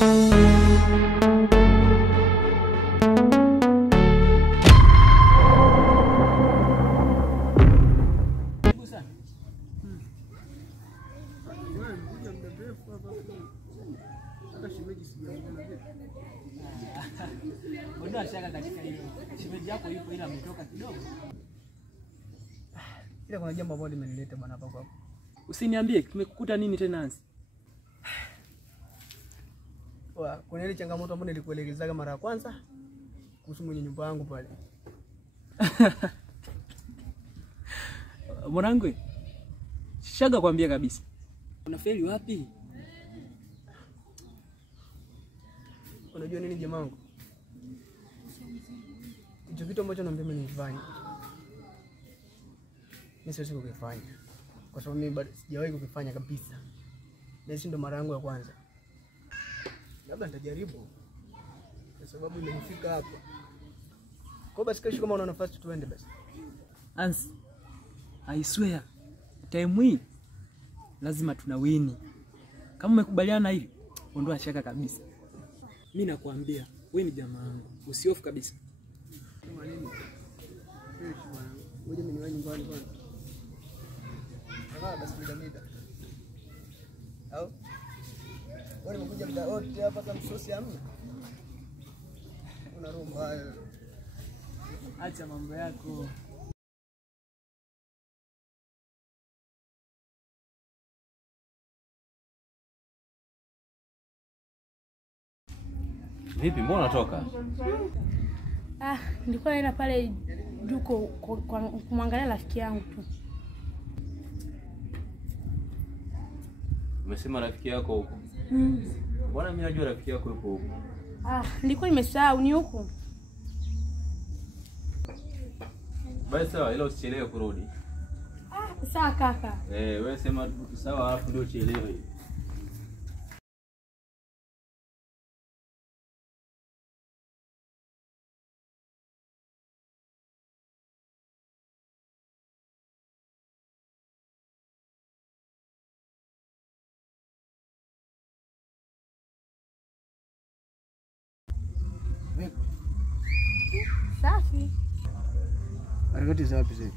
Ondoa shaka katika hilo. Shemeji yako yupo ila ametoka kidogo. Ila kuna jambo ambalo limenileta bwana hapa kwako. Usiniambie kimekukuta nini tena Nancy? Kuna ile changamoto ambayo nilikuelekezaga mara ya kwanza kuhusu mwenye nyumba yangu pale. Mwanangu, shaga kwambia kabisa. Unafeli wapi? Unajua nini jamaa wangu? Hicho kitu ambacho naambia mimi nifanye. Mimi siwezi kukifanya. Kwa sababu mimi bado sijawahi kukifanya kabisa. Na hiyo ndo mara yangu ya kwanza. Labda nitajaribu. Kwa sababu imenifika hapa. Kwa basi kesho kama una nafasi tuende basi. Nancy, I swear, time hii lazima tunawini. Kama umekubaliana hivi, ondoa shaka kabisa. Mimi nakwambia, wewe ni jamaa wangu. Usihofu kabisa. Kama nini? Ngoja mimi niwahi nyumbani bwana. Basi mida. Au? Wewe umekuja muda wote hapa kama msosi hamna? Una roho mbaya. Acha mambo yako. Vipi, mbona unatoka? Nilikuwa naenda pale juko kumwangalia rafiki yangu tu. Umesema rafiki yako huko? Mbona mimi najua rafiki yako yupo huko? Nilikuwa nimesahau ni huko. Basi sawa, ila usichelewe kurudi. Sawa kaka. Wewe sema sawa alafu ndio uchelewe. Safi. Harakati za wapi sasa?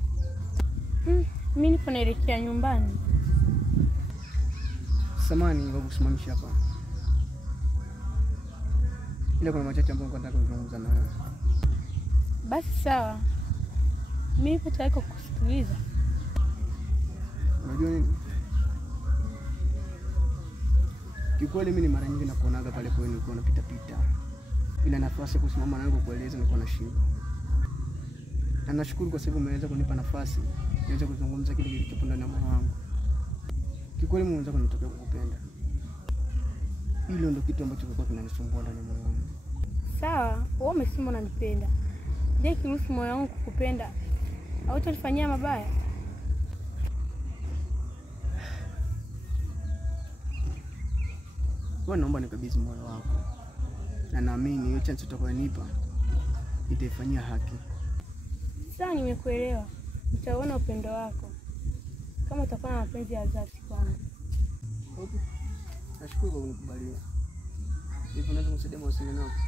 Mimi nipo naelekea nyumbani. Samani kwa kusimamisha hapa. Ila kuna machache ambayo nataka kuzungumza na wewe. Basi sawa. Mimi nipo tayari kukusikiliza. Unajua nini? Kikweli mimi mara nyingi nakuonaga pale kwenu ulikuwa unapita pita. Ila nafasi ya kusimama na wewe kueleza nilikuwa na shida. Na nashukuru kwa sababu umeweza kunipa nafasi niweze kuzungumza kile kilichopo ndani ya moyo wangu. Kikweli mimi mwanzo nitokea kukupenda. Hilo ndio kitu ambacho kilikuwa kinanisumbua ndani ya moyo wangu. Sawa, wewe umesema unanipenda. Je, kiruhusu moyo wangu kukupenda au utanifanyia mabaya? Wewe naomba nikabidhi moyo wako. Na naamini hiyo chance utakayonipa itaifanyia haki. Sawa, nimekuelewa. Nitaona upendo wako. Kama utakuwa na mapenzi ya dhati kwangu. Okay. Nashukuru kwa kunikubalia. Hivi unaweza kusaidia mawasiliano yako?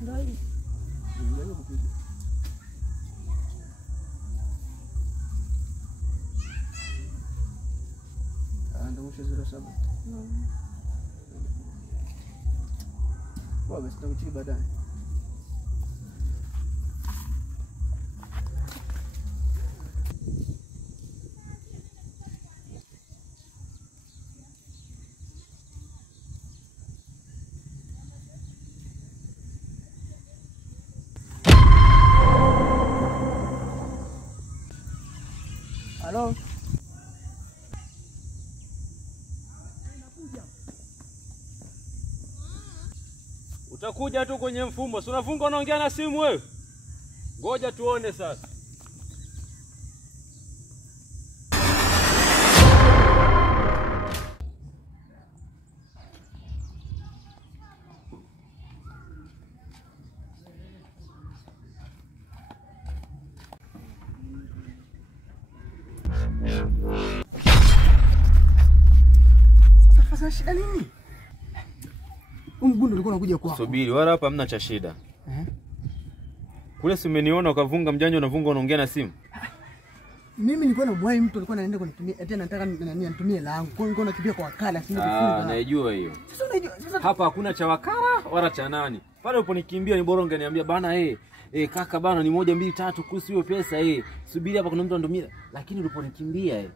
Ndio kupiga. Ndio mwisho 07. Basi tutakuchiki baadaye. Halo. Utakuja tu kwenye mfumo. Si unafunga unaongea na simu wewe? Ngoja tuone sasa. Sasa shida nini? Mgundo ulikuwa unakuja kwako. Subiri, wala hapa hamna cha shida. Kule si umeniona ukavunga mjanja unavunga unaongea na simu? Mimi nilikuwa na mwai mtu alikuwa anaenda kunitumia eti nataka nitumie langu. Kwa hiyo nilikuwa nakimbia kwa wakala sina kufunga. Naijua hiyo. Sasa unajua sasa Hapa hakuna cha wakala wala cha nani. Pale uliponikimbia ni bora ungeniambia bana kaka bana ni 1 2 3 kuhusu hiyo pesa subiri hapa kuna mtu anatumia. Lakini uliponikimbia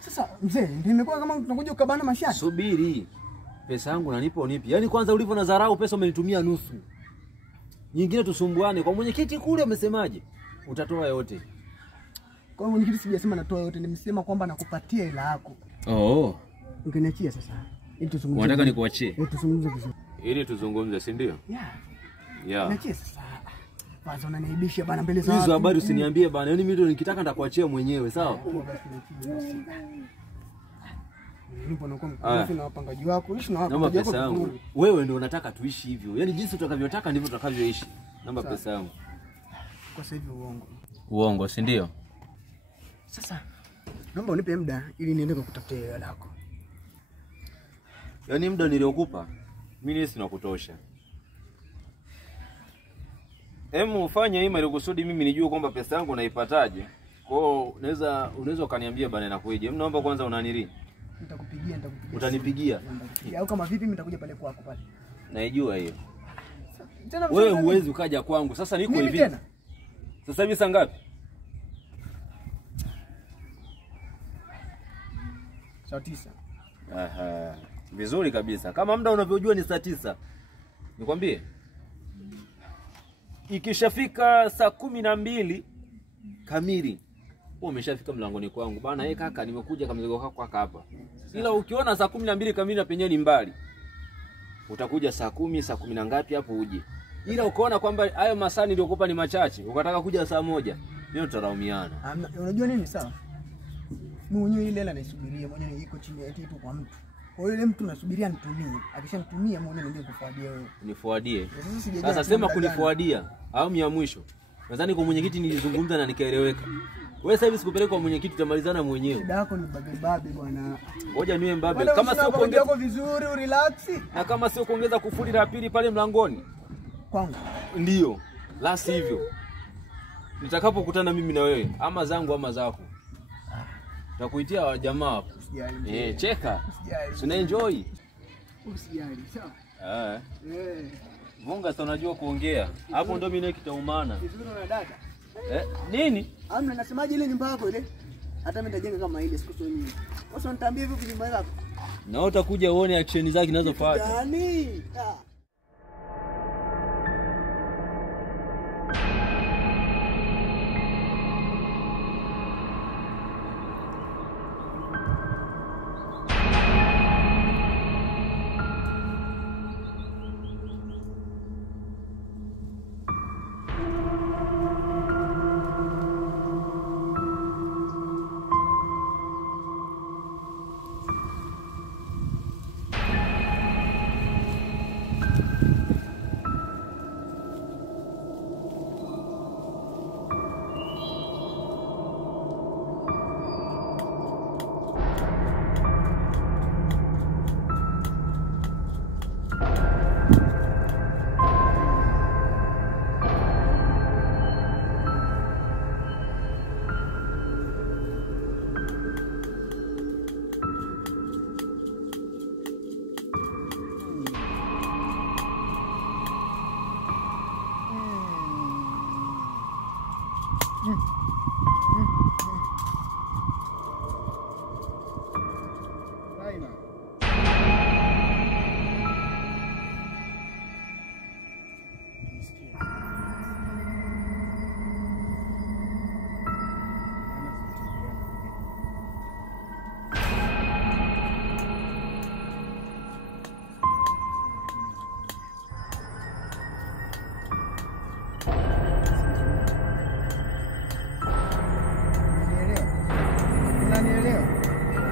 Sasa mzee, nimekuwa kama tunakuja ukabana mashati. Subiri. Pesa yangu unanipa unipi? Yaani kwanza ulivyo na dharau pesa umenitumia nusu. Nyingine tusumbuane. Kwa mwenyekiti kule umesemaje? Utatoa yote. Kwa hiyo mwenyekiti sijasema natoa yote, nimesema kwamba nakupatia hela yako. Ungeniachia sasa. Ili tuzungumze. Unataka nikuachie? Tuzungumze vizuri. Ili tuzungumze, si ndio? Niachie sasa. Kwanza unaniaibisha bana mbele za watu. Hizo habari usiniambie bana. Yaani mimi ndio nikitaka nitakuachia mwenyewe, sawa? Nipo nakuwa mkuu na wapangaji wako, ishi na wapangaji wako. Namba pesa yangu. Wewe ndio unataka tuishi hivyo. Yaani jinsi utakavyotaka ndivyo tutakavyoishi. Namba pesa yangu. Kwa sasa hivi uongo, si ndio? Sasa naomba unipe muda ili niende kukutafutia hela yako. Yaani muda niliokupa mimi sina kutosha. Hemu ufanye hima ili kusudi mimi nijue kwamba pesa yangu naipataje. Kwa hiyo unaweza ukaniambia bana inakueje. Mimi naomba kwanza unaniri. Nitakupigia. Utanipigia. Au kama vipi mimi nitakuja pale kwako pale. Naijua hiyo. Wewe huwezi ukaja kwangu. Sasa niko hivi. Sasa hivi saa ngapi? Saa 9. Aha. Vizuri kabisa. Kama muda unavyojua ni saa 9. Nikwambie. Ikishafika saa 12 kamili, wewe umeshafika mlangoni kwangu. Bana kaka nimekuja kama mzigo wako hapa. Ila ukiona saa 12 kamili na penyewe ni mbali. Utakuja saa 10, saa 10 na ngapi hapo uje. Ila ukaona kwamba hayo masaa niliokupa ni machache, ukataka kuja saa 1, leo tutaraumiana. Unajua nini sawa? Mimi mwenyewe ile hela naisubiria, mwenyewe iko chini ya kitu kwa mtu. Kwa hiyo ile mtu nasubiria nitumie. Akishanitumia mwenyewe ndio kufuadia wewe. Unifuadie. Sasa sema kunifuadia au mia mwisho. Nadhani kwa mwenyekiti nilizungumza na nikaeleweka. Wewe sasa hivi sikupeleka kwa mwenyekiti tutamalizana mwenyewe. Shida yako ni babe bwana. Ngoja niwe mbabe. Kama sio kuongeza yako vizuri urelax. Na kama sio kuongeza kufuli la pili pale mlangoni. Kwangu. Ndio. La sivyo. Nitakapokutana mimi na wewe ama zangu ama zako. Takuitia jamaa hapo. Cheka. Tuna enjoy. Usijali, sawa? Munga sasa unajua kuongea. Hapo ndio mimi kitaumana. Vizuri na dada. Nini? Amna nasemaje ile nyumba yako ile? Hata mimi nitajenga kama ile siku mimi. Sasa nitaambia hivyo kwa nyumba yako. Na utakuja uone action zake zinazofuata. Yaani,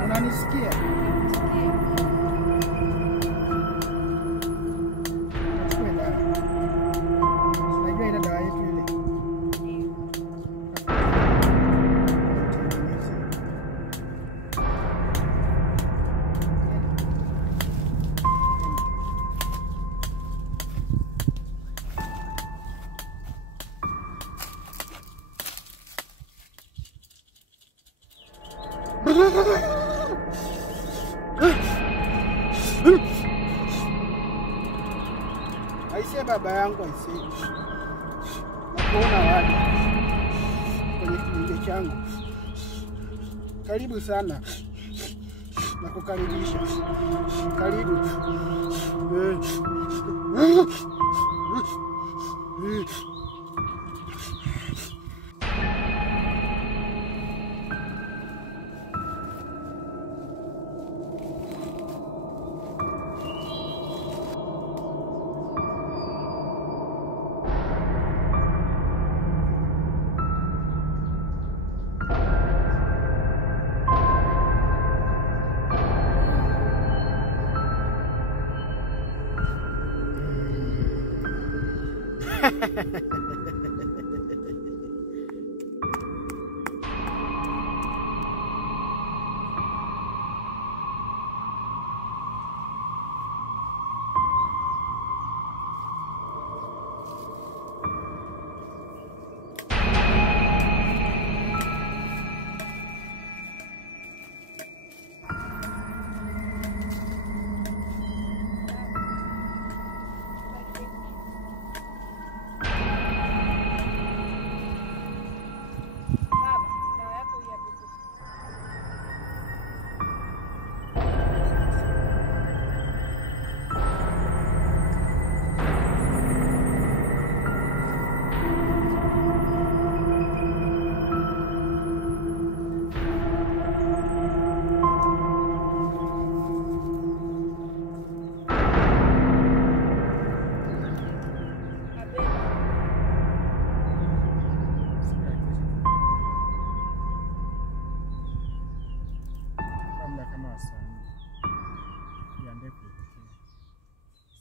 unanisikia? Unajua ile dawa yetu ile. Aisee baba yangu aisee. Nakuona wapi? Kwenye kilinge changu. Karibu sana. Nakukaribisha. Karibu.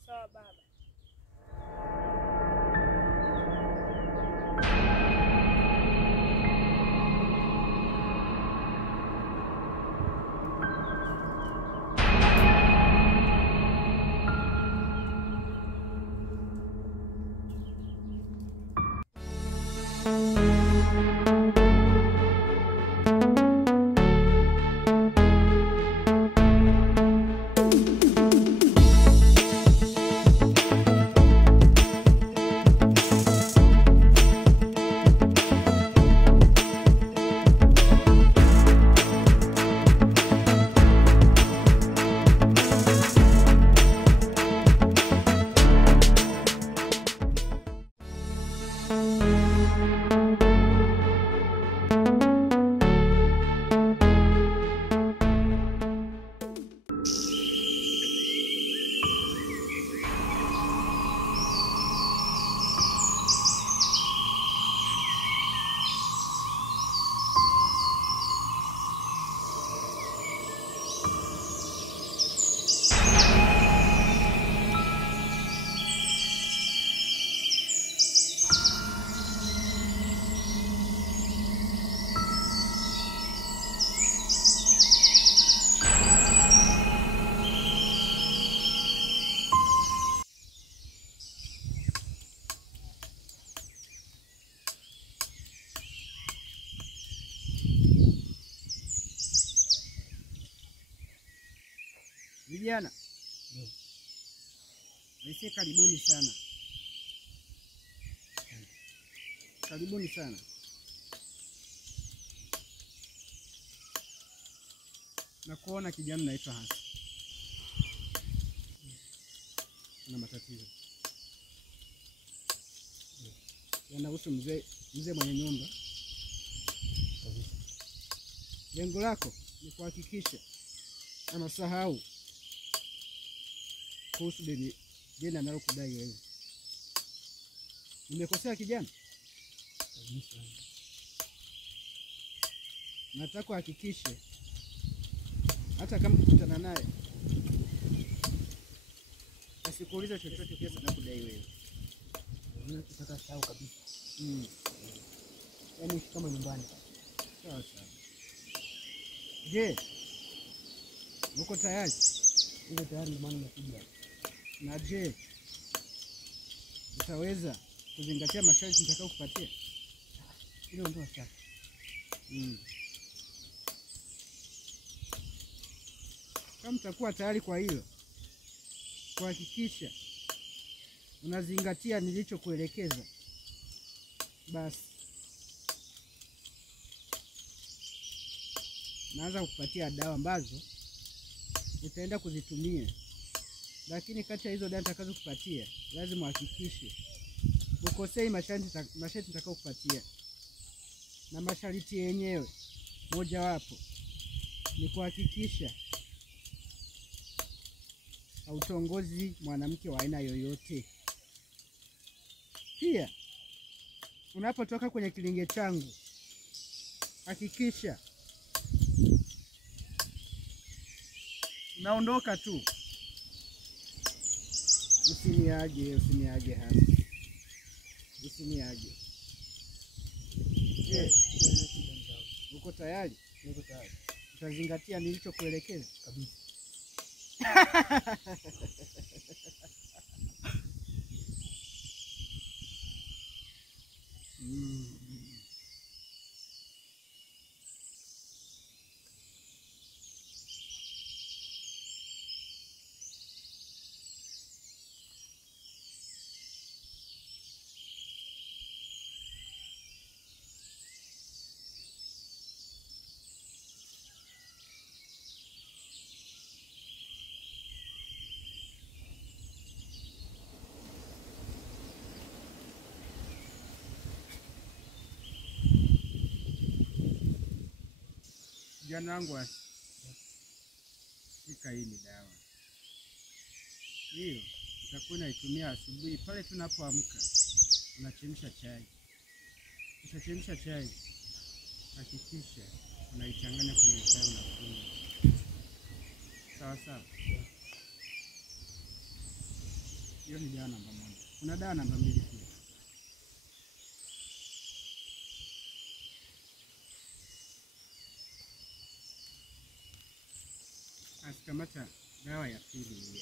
Sawa baba. Vijana. Aisee karibuni sana. Karibuni sana. Na kuona kijana naitwa Hansi. Kuna matatizo. Yanahusu mzee mwenye nyumba. Lengo lako ni kuhakikisha anasahau kuhusu deni analokudai wewe. Nimekosea kijana? Nataka uhakikishe hata kama ukikutana naye asikuulize chochote kiasi anakudai wewe. Nataka sahau kabisa. Yaani kama nyumbani. Sawa sawa. Je, uko tayari? Niko tayari, maana nakuja. Na je, utaweza kuzingatia masharti nitakao kupatia? Ile ndio shaka. Kama mtakuwa tayari kwa hilo, kuhakikisha unazingatia nilichokuelekeza, basi naanza kukupatia dawa ambazo utaenda kuzitumia. Lakini kati ya hizo dawa nitakazokupatia, lazima uhakikishe ukosei masharti nitakao kupatia. Na masharti yenyewe mojawapo ni kuhakikisha hautongozi mwanamke wa aina yoyote. Pia unapotoka kwenye kilinge changu, hakikisha unaondoka tu, usiniage hasi, usiniage. Je, uko tayari? Niko tayari. Utazingatia nilichokuelekeza Kabisa. Kijana wangu, shika hii ni dawa. Hiyo utakuwa unaitumia asubuhi pale tunapoamka. Unachemsha chai. Utachemsha chai, hakikisha unaichanganya kwenye chai unakunywa. Sawa sawa? Hiyo ni dawa namba 1. Kuna dawa namba 2 pia. Asikamata dawa ya pili hii.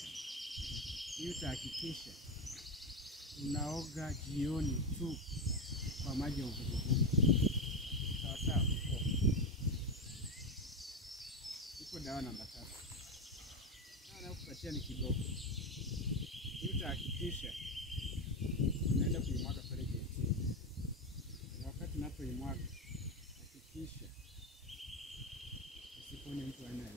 Hii utahakikisha unaoga jioni tu kwa maji ya uvuguvugu. Sawa sawa? Iko dawa namba 3. Dawa nakupatia ni kidogo. Hii utahakikisha unaenda kuimwaga pale getini. Na wakati unapoimwaga, hakikisha usipone mtu aina